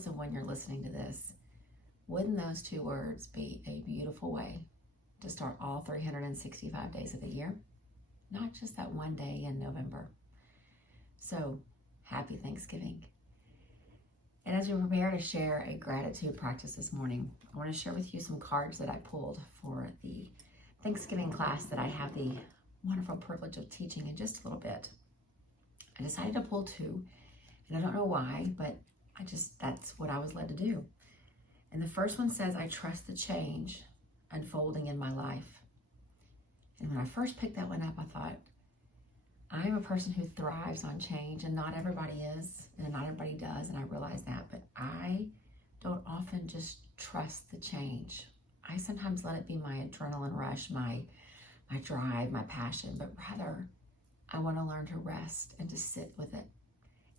regardless of when you're listening to this, wouldn't those two words be a beautiful way to start all 365 days of the year? Not just that one day in November. So, happy Thanksgiving. And as we prepare to share a gratitude practice this morning, I want to share with you some cards that I pulled for the Thanksgiving class that I have the wonderful privilege of teaching in just a little bit. I decided to pull two, and I don't know why, but that's what I was led to do. And the first one says, I trust the change unfolding in my life. And when I first picked that one up, I thought, I'm a person who thrives on change, and not everybody is, and not everybody does, and I realize that, but I don't often just trust the change. I sometimes let it be my adrenaline rush, my drive, my passion, but rather I want to learn to rest and to sit with it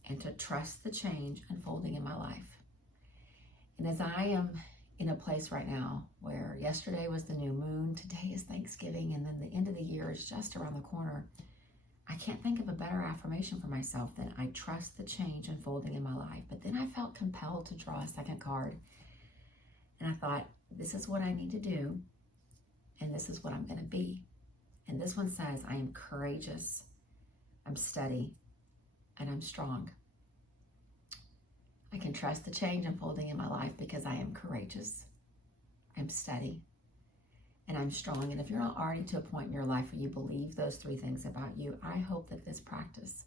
and to trust the change unfolding in my life. And as I am in a place right now where yesterday was the new moon, today is Thanksgiving, and then the end of the year is just around the corner, I can't think of a better affirmation for myself than I trust the change unfolding in my life. But then I felt compelled to draw a second card. And I thought, this is what I need to do, and this is what I'm going to be. And this one says, I am courageous, I'm steady, and I'm strong. I can trust the change unfolding in my life because I am courageous, I'm steady, and I'm strong. And if you're not already to a point in your life where you believe those three things about you, I hope that this practice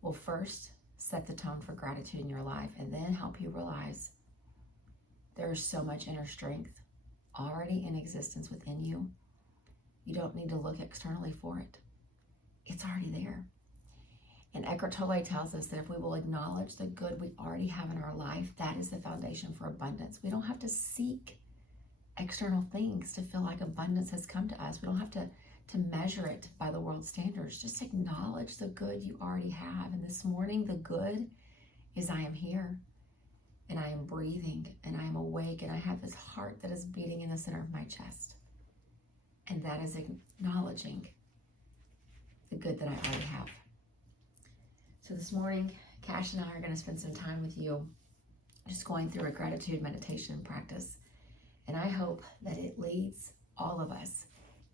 will first set the tone for gratitude in your life and then help you realize there is so much inner strength already in existence within you. You don't need to look externally for it. It's already there. And Eckhart Tolle tells us that if we will acknowledge the good we already have in our life, that is the foundation for abundance. We don't have to seek external things to feel like abundance has come to us. We don't have to measure it by the world's standards. Just acknowledge the good you already have. And this morning, the good is I am here, and I am breathing, and I am awake, and I have this heart that is beating in the center of my chest. And that is acknowledging the good that I already have. So this morning, Cash and I are going to spend some time with you just going through a gratitude meditation practice. And I hope that it leads all of us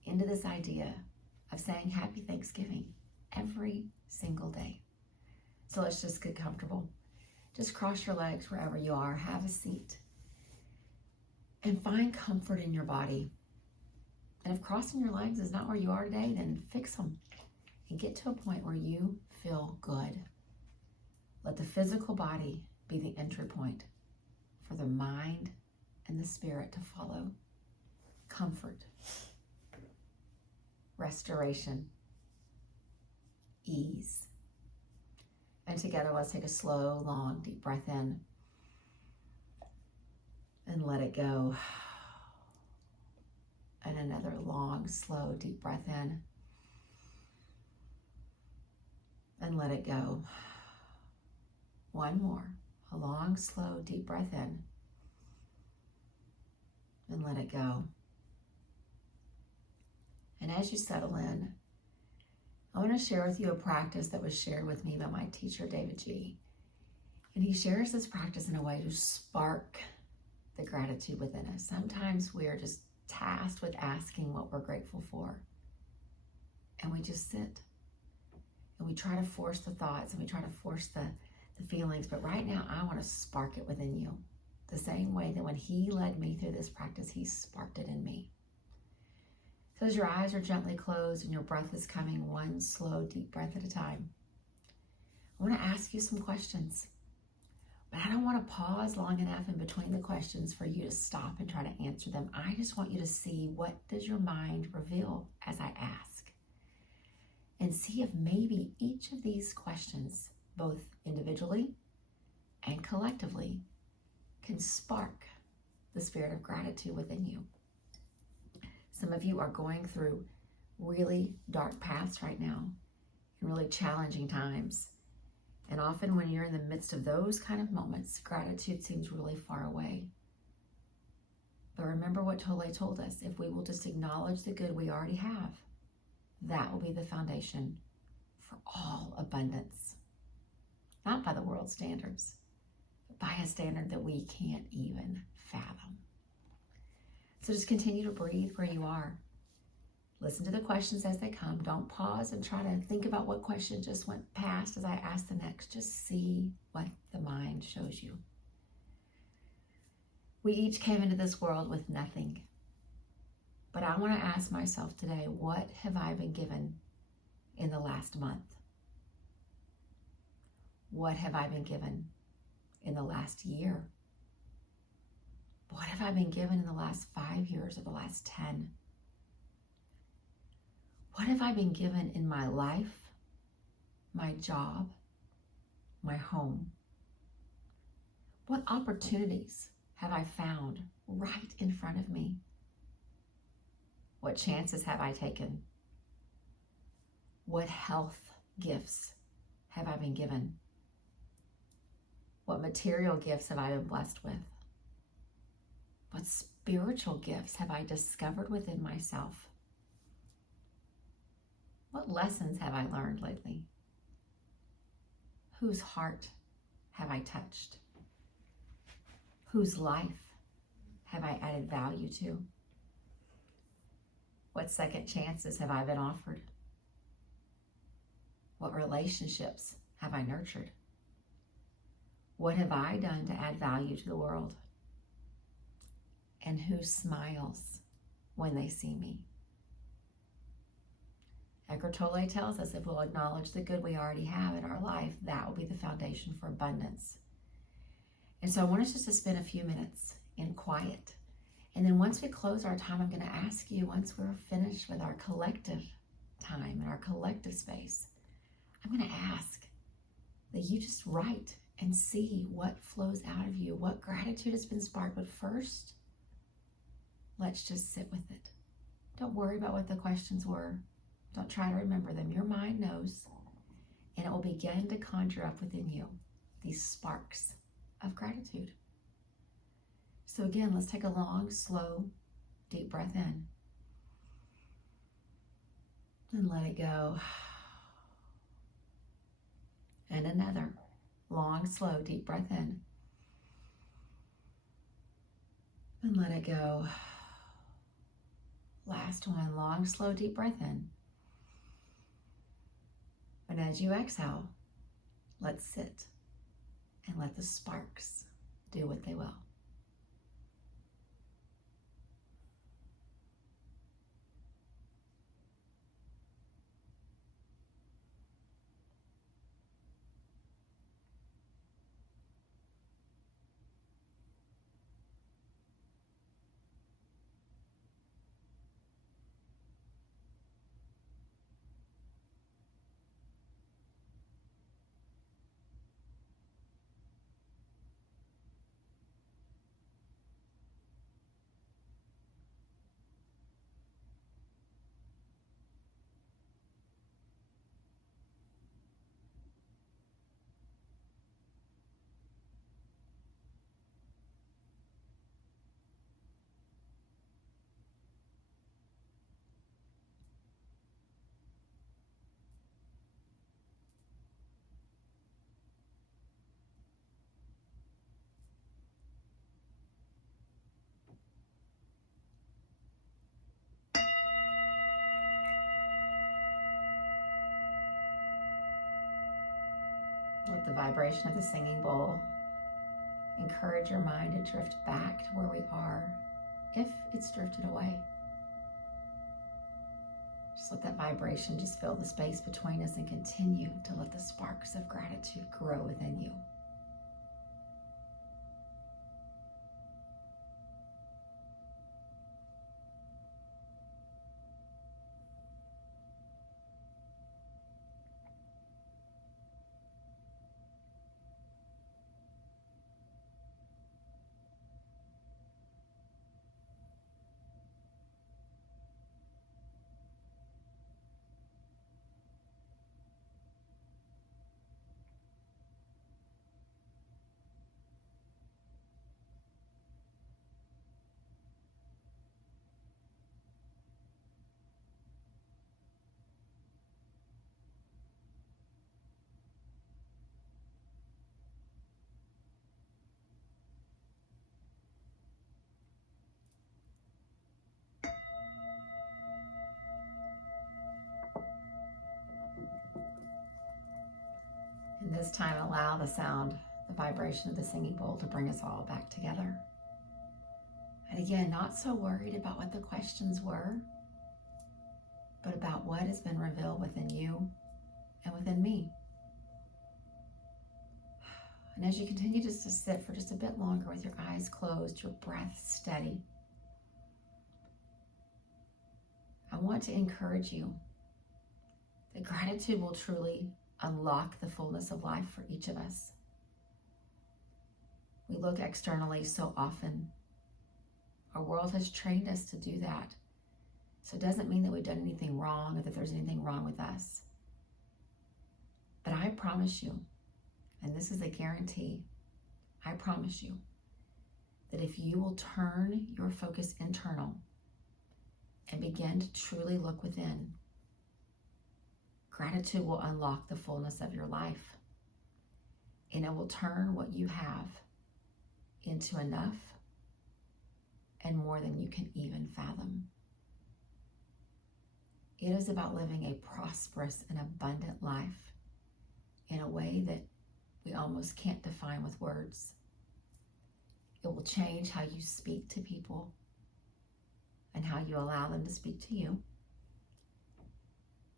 into this idea of saying Happy Thanksgiving every single day. So let's just get comfortable. Just cross your legs wherever you are, have a seat, and find comfort in your body. And if crossing your legs is not where you are today, then fix them and get to a point where you feel good. Let the physical body be the entry point for the mind and the spirit to follow. Comfort, restoration, ease. And together, let's take a slow, long, deep breath in and let it go. And another long, slow, deep breath in and let it go. One more, a long, slow, deep breath in and let it go. And as you settle in, I want to share with you a practice that was shared with me by my teacher, David G. And he shares this practice in a way to spark the gratitude within us. Sometimes we are just tasked with asking what we're grateful for. And we just sit. And we try to force the thoughts and we try to force the feelings. But right now, I want to spark it within you. The same way that when he led me through this practice, he sparked it in me. So as your eyes are gently closed and your breath is coming one slow, deep breath at a time, I want to ask you some questions. But I don't want to pause long enough in between the questions for you to stop and try to answer them. I just want you to see, what does your mind reveal as I ask? And see if maybe each of these questions, both individually and collectively, can spark the spirit of gratitude within you. Some of you are going through really dark paths right now and really challenging times. And often when you're in the midst of those kind of moments, gratitude seems really far away. But remember what Tolle told us. If we will just acknowledge the good we already have, that will be the foundation for all abundance. Not by the world's standards, by a standard that we can't even fathom. So just continue to breathe where you are. Listen to the questions as they come. Don't pause and try to think about what question just went past as I ask the next. Just see what the mind shows you. We each came into this world with nothing. But I want to ask myself today, what have I been given in the last month? What have I been given in the last year? What have I been given in the last 5 years or the last 10? What have I been given in my life, my job, my home? What opportunities have I found right in front of me? What chances have I taken? What health gifts have I been given? What material gifts have I been blessed with? What spiritual gifts have I discovered within myself? What lessons have I learned lately? Whose heart have I touched? Whose life have I added value to? What second chances have I been offered? What relationships have I nurtured? What have I done to add value to the world? And who smiles when they see me? Eckhart Tolle tells us if we'll acknowledge the good we already have in our life, that will be the foundation for abundance. And so I want us just to spend a few minutes in quiet. And then once we close our time, I'm going to ask you, once we're finished with our collective time and our collective space, I'm going to ask that you just write and see what flows out of you, what gratitude has been sparked. But first, let's just sit with it. Don't worry about what the questions were. Don't try to remember them. Your mind knows, and it will begin to conjure up within you these sparks of gratitude. So again, let's take a long, slow, deep breath in. And let it go. And another long, slow, deep breath in. And let it go. Last one, long, slow, deep breath in. And as you exhale, let's sit and let the sparks do what they will. Let the vibration of the singing bowl encourage your mind to drift back to where we are, if it's drifted away. Just let that vibration just fill the space between us and continue to let the sparks of gratitude grow within you. time, allow the sound, the vibration of the singing bowl to bring us all back together. And again, not so worried about what the questions were, but about what has been revealed within you and within me. And as you continue just to sit for just a bit longer with your eyes closed, your breath steady, I want to encourage you that gratitude will truly unlock the fullness of life for each of us. We look externally so often. Our world has trained us to do that. So it doesn't mean that we've done anything wrong or that there's anything wrong with us. But I promise you, and this is a guarantee, I promise you that if you will turn your focus internal and begin to truly look within, gratitude will unlock the fullness of your life. And it will turn what you have into enough and more than you can even fathom. It is about living a prosperous and abundant life in a way that we almost can't define with words. It will change how you speak to people and how you allow them to speak to you.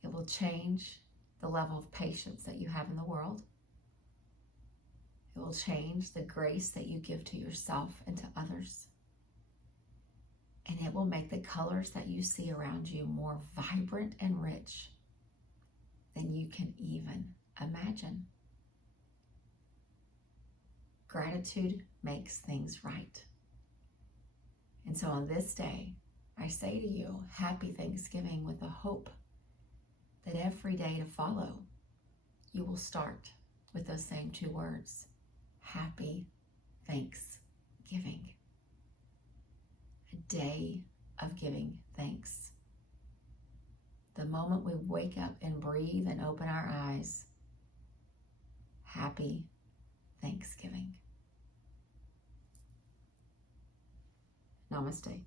It will change the level of patience that you have in the world. It will change the grace that you give to yourself and to others. And it will make the colors that you see around you more vibrant and rich than you can even imagine. Gratitude makes things right. And so on this day, I say to you, happy Thanksgiving, with the hope that every day to follow, you will start with those same two words, happy Thanksgiving. A day of giving thanks. The moment we wake up and breathe and open our eyes, happy Thanksgiving. Namaste.